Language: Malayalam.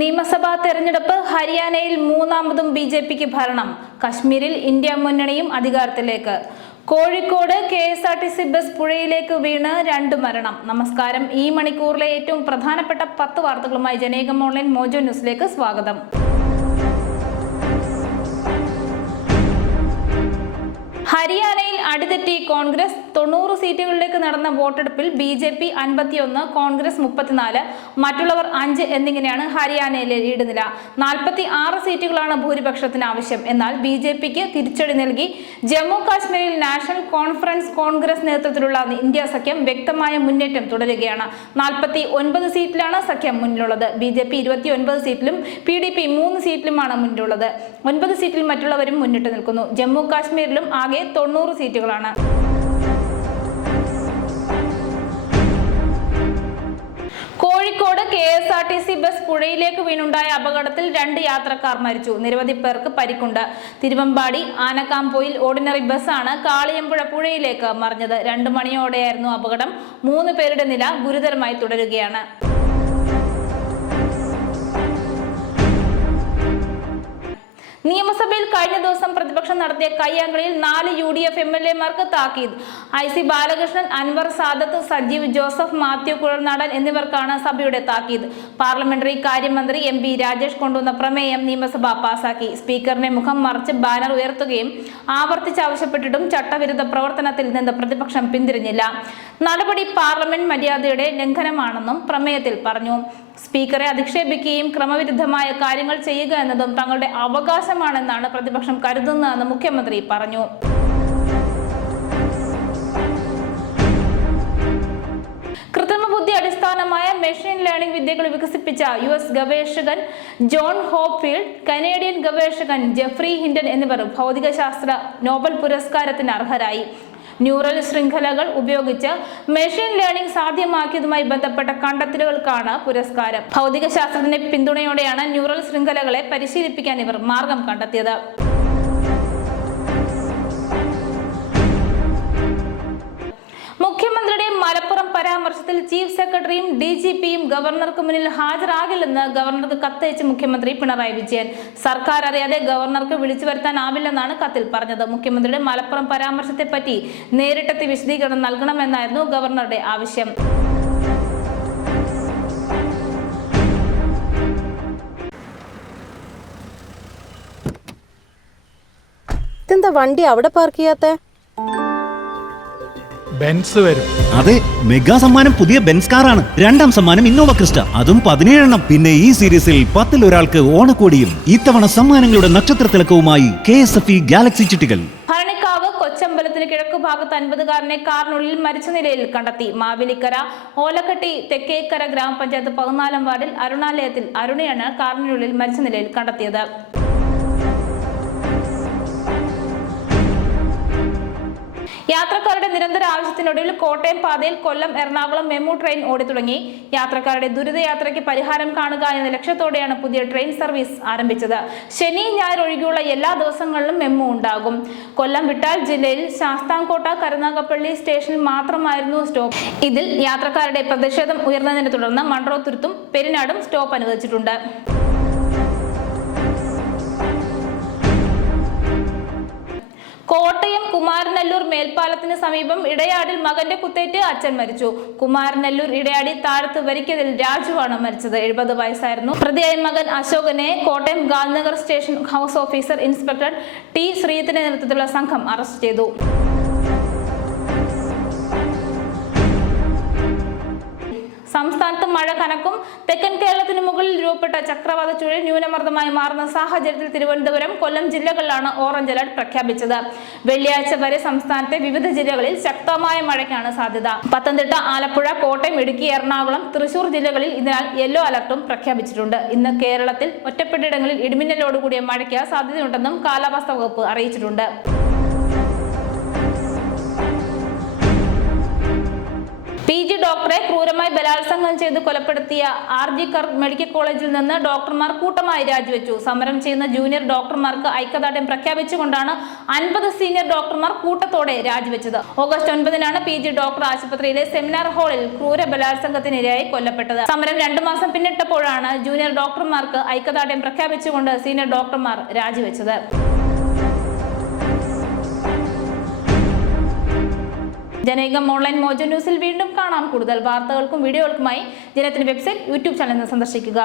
നിയമസഭാ തെരഞ്ഞെടുപ്പ് ഹരിയാനയിൽ മൂന്നാമതും ബി ജെ പിക്ക് ഭരണം. കശ്മീരിൽ ഇന്ത്യ മുന്നണിയും അധികാരത്തിലേക്ക്. Kozhikode K S R T C bus പുഴയിലേക്ക് വീണ് രണ്ട് മരണം. നമസ്കാരം. ഈ മണിക്കൂറിലെ ഏറ്റവും പ്രധാനപ്പെട്ട പത്ത് വാർത്തകളുമായി ജനേകം ഓൺലൈൻ മോജോ ന്യൂസിലേക്ക് സ്വാഗതം. ഹരിയാനയിൽ അടിതെറ്റി കോൺഗ്രസ് തൊണ്ണൂറ് സീറ്റുകളിലേക്ക് നടന്ന വോട്ടെടുപ്പിൽ ബി ജെ പി അൻപത്തിയൊന്ന് കോൺഗ്രസ് മുപ്പത്തിനാല് മറ്റുള്ളവർ അഞ്ച് എന്നിങ്ങനെയാണ് ഹരിയാനയിലെ ലീഡ് നില. നാൽപ്പത്തി ആറ് സീറ്റുകളാണ് ഭൂരിപക്ഷത്തിന് ആവശ്യം. എന്നാൽ ബി ജെ പിക്ക് തിരിച്ചടി നൽകി ജമ്മു കാശ്മീരിൽ നാഷണൽ കോൺഫറൻസ് കോൺഗ്രസ് നേതൃത്വത്തിലുള്ള ഇന്ത്യ സഖ്യം വ്യക്തമായ മുന്നേറ്റം തുടരുകയാണ്. നാൽപ്പത്തി ഒൻപത് സീറ്റിലാണ് സഖ്യം മുന്നിലുള്ളത്. ബി ജെ പി ഇരുപത്തി ഒൻപത് സീറ്റിലും പി ഡി പി മൂന്ന് സീറ്റിലുമാണ് മുന്നിലുള്ളത്. ഒൻപത് സീറ്റിൽ മറ്റുള്ളവരും മുന്നിട്ട് നിൽക്കുന്നു. ജമ്മു കാശ്മീരിലും ആകെ തൊണ്ണൂറ് സീറ്റുകളാണ് Kozhikode K S R T C bus പുഴയിലേക്ക് വീണുണ്ടായ അപകടത്തിൽ രണ്ട് യാത്രക്കാർ മരിച്ചു. നിരവധി പേർക്ക് പരിക്കുണ്ട്. തിരുവമ്പാടി ആനക്കാംപോയിൽ ഓർഡിനറി ബസ്സാണ് കാളിയമ്പുഴ പുഴയിലേക്ക് മറിഞ്ഞത്. രണ്ട് മണിയോടെയായിരുന്നു അപകടം. മൂന്ന് പേരുടെ നില ഗുരുതരമായി തുടരുകയാണ്. നിയമസഭയിൽ കഴിഞ്ഞ ദിവസം പ്രതിപക്ഷം നടത്തിയ കയ്യാങ്കളിയിൽ നാല് U D F M L എമാർക്ക് താക്കീത്. I C Balakrishnan Anwar Sadath Sajeev Joseph Mathew Kuzhalnadan എന്നിവർക്കാണ് സഭയുടെ താക്കീത്. പാർലമെന്ററി കാര്യമന്ത്രി എം പി രാജേഷ് കൊണ്ടുവന്ന പ്രമേയം നിയമസഭ പാസാക്കി. സ്പീക്കറിനെ മുഖം മറിച്ച് ബാനർ ഉയർത്തുകയും ആവർത്തിച്ച് ആവശ്യപ്പെട്ടിട്ടും ചട്ടവിരുദ്ധ പ്രവർത്തനത്തിൽ നിന്ന് പ്രതിപക്ഷം പിന്തിരിഞ്ഞില്ല. നടപടി പാർലമെന്റ് മര്യാദയുടെ ലംഘനമാണെന്നും പ്രമേയത്തിൽ പറഞ്ഞു. സ്പീക്കറെ അധിക്ഷേപിക്കുകയും ക്രമവിരുദ്ധമായ കാര്യങ്ങൾ ചെയ്യുക എന്നതും തങ്ങളുടെ അവകാശമാണെന്നാണ് പ്രതിപക്ഷം കരുതുന്നതെന്ന് മുഖ്യമന്ത്രി പറഞ്ഞു. കൃത്രിമബുദ്ധി അടിസ്ഥാനമായ മെഷീൻ ലേണിംഗ് വിദ്യകൾ വികസിപ്പിച്ച യു എസ് ഗവേഷകൻ ജോൺ ഹോപ്ഫീൽഡ് കനേഡിയൻ ഗവേഷകൻ ജെഫ്രി ഹിൻഡൻ എന്നിവർ ഭൗതികശാസ്ത്ര നോബൽ പുരസ്കാരത്തിന് അർഹരായി. ന്യൂറൽ ശൃംഖലകൾ ഉപയോഗിച്ച് മെഷീൻ ലേണിംഗ് സാധ്യമാക്കിയതുമായി ബന്ധപ്പെട്ട കണ്ടെത്തലുകൾക്കാണ് പുരസ്കാരം. ഭൗതികശാസ്ത്രത്തിന്റെ പിന്തുണയോടെയാണ് ന്യൂറൽ ശൃംഖലകളെ പരിശീലിപ്പിക്കാൻ ഇവർ മാർഗം കണ്ടെത്തിയത്. ചീഫ് സെക്രട്ടറിയും ഡി ജി പിയും ഗവർണർക്ക് മുന്നിൽ ഹാജരാകില്ലെന്ന് ഗവർണർക്ക് കത്തയച്ച് മുഖ്യമന്ത്രി പിണറായി വിജയൻ. സർക്കാർ അറിയാതെ ഗവർണർക്ക് വിളിച്ചു വരുത്താനാവില്ലെന്നാണ് കത്തിൽ പറഞ്ഞത്. മുഖ്യമന്ത്രിയുടെ മലപ്പുറം പരാമർശത്തെ പറ്റി നേരിട്ടെത്തി വിശദീകരണം നൽകണമെന്നായിരുന്നു ഗവർണറുടെ ആവശ്യം. ഇതെന്താ വണ്ടി അവിടെ പാർക്ക് ചെയ്യാത്തെ? ബെൻസ് വരും. അതെ മെഗാ സമ്മാനം പുതിയ ബെൻസ് കാറാണ്. രണ്ടാം സമ്മാനം ഇന്നോവ ക്രിസ്റ്റ. അതും പതിനേഴെണ്ണം. പിന്നെ ഈ സീരീസിൽ പത്തിൽ ഒരാൾക്ക് ഓണക്കോടിയും ഇത്തവണ സമ്മാനങ്ങളുടെ നക്ഷത്ര തിളക്കവുമായി K S F E galaxy ചിട്ടികൾ Bharanikkavu കൊച്ചമ്പലത്തിന് കിഴക്കു ഭാഗത്ത് അൻപതുകാരനെ കാറിനുള്ളിൽ മരിച്ച നിലയിൽ കണ്ടെത്തി. മാവേലിക്കര ഓലക്കട്ടി തെക്കേക്കര ഗ്രാമപഞ്ചായത്ത് പതിനാലാം വാർഡിൽ അരുണാലയത്തിൽ അരുണയാണ് കാറിനുള്ളിൽ മരിച്ച നിലയിൽ കണ്ടെത്തിയത്. യാത്രക്കാരുടെ നിരന്തര ആവശ്യത്തിനൊടുവിൽ കോട്ടയം പാതയിൽ കൊല്ലം എറണാകുളം മെമു ട്രെയിൻ ഓടിത്തുടങ്ങി. യാത്രക്കാരുടെ ദുരിതയാത്രയ്ക്ക് പരിഹാരം കാണുക എന്ന ലക്ഷ്യത്തോടെയാണ് പുതിയ ട്രെയിൻ സർവീസ് ആരംഭിച്ചത്. ശനി ഞായർ ഒഴികെയുള്ള എല്ലാ ദിവസങ്ങളിലും മെമു ഉണ്ടാകും. കൊല്ലം വിട്ടാൽ ജില്ലയിൽ ശാസ്താംകോട്ട കരുനാഗപ്പള്ളി സ്റ്റേഷനിൽ മാത്രമായിരുന്നു സ്റ്റോപ്പ്. ഇതിൽ യാത്രക്കാരുടെ പ്രതിഷേധം ഉയർന്നതിനെ തുടർന്ന് മൺറോത്തുരുത്തും പെരിനാടും സ്റ്റോപ്പ് അനുവദിച്ചിട്ടുണ്ട്. കോട്ടയം കുമാരനല്ലൂർ മേൽപ്പാലത്തിന് സമീപം ഇടയാടിൽ മകന്റെ കുത്തേറ്റ് അച്ഛൻ മരിച്ചു. കുമാരനല്ലൂർ ഇടയാടി താഴത്ത് വരിക്കതിൽ രാജുവാണ് മരിച്ചത്. എഴുപത് വയസ്സായിരുന്നു. പ്രതിയായ മകൻ അശോകനെ Kottayam Gandhinagar station house officer inspector T ശ്രീയത്തിന്റെ നേതൃത്വത്തിലുള്ള സംഘം അറസ്റ്റ് ചെയ്തു. സംസ്ഥാനത്ത് മഴ കനക്കും. തെക്കൻ കേരളത്തിന് മുകളിൽ രൂപപ്പെട്ട ചക്രവാത ചുഴി ന്യൂനമർദ്ദമായി മാറുന്ന സാഹചര്യത്തിൽ തിരുവനന്തപുരം കൊല്ലം ജില്ലകളിലാണ് ഓറഞ്ച് അലർട്ട് പ്രഖ്യാപിച്ചത്. വെള്ളിയാഴ്ച വരെ സംസ്ഥാനത്തെ വിവിധ ജില്ലകളിൽ ശക്തമായ മഴയ്ക്കാണ് സാധ്യത. പത്തനംതിട്ട ആലപ്പുഴ കോട്ടയം ഇടുക്കി എറണാകുളം തൃശൂർ ജില്ലകളിൽ ഇതിനാൽ യെല്ലോ അലർട്ടും പ്രഖ്യാപിച്ചിട്ടുണ്ട്. ഇന്ന് കേരളത്തിൽ ഒറ്റപ്പെട്ടിടങ്ങളിൽ ഇടിമിന്നലോടുകൂടിയ മഴയ്ക്ക് സാധ്യതയുണ്ടെന്നും കാലാവസ്ഥാ വകുപ്പ് അറിയിച്ചിട്ടുണ്ട്. പി ജി ഡോക്ടറെ ക്രൂരമായി ബലാത്സംഗം ചെയ്ത് കൊലപ്പെടുത്തിയ ആർ ജി കർ മെഡിക്കൽ കോളേജിൽ നിന്ന് ഡോക്ടർമാർ കൂട്ടമായി രാജിവെച്ചു. സമരം ചെയ്യുന്ന ജൂനിയർ ഡോക്ടർമാർക്ക് ഐക്യദാർഢ്യം പ്രഖ്യാപിച്ചുകൊണ്ടാണ് അൻപത് സീനിയർ ഡോക്ടർമാർ കൂട്ടത്തോടെ രാജിവെച്ചത്. ഓഗസ്റ്റ് ഒൻപതിനാണ് പി ജി ഡോക്ടർ ആശുപത്രിയിലെ സെമിനാർ ഹാളിൽ ക്രൂര ബലാത്സംഗത്തിനിരയായി കൊല്ലപ്പെട്ടത്. സമരം രണ്ടു മാസം പിന്നിട്ടപ്പോഴാണ് ജൂനിയർ ഡോക്ടർമാർക്ക് ഐക്യദാർഢ്യം പ്രഖ്യാപിച്ചുകൊണ്ട് സീനിയർ ഡോക്ടർമാർ രാജിവെച്ചത്. ജനൈകം ഓൺലൈൻ മോജോ ന്യൂസിൽ വീണ്ടും കാണാം. കൂടുതൽ വാർത്തകൾക്കും വീഡിയോകൾക്കുമായി ജനത്തിന്റെ വെബ്സൈറ്റ് യൂട്യൂബ് ചാനൽ സന്ദർശിക്കുക.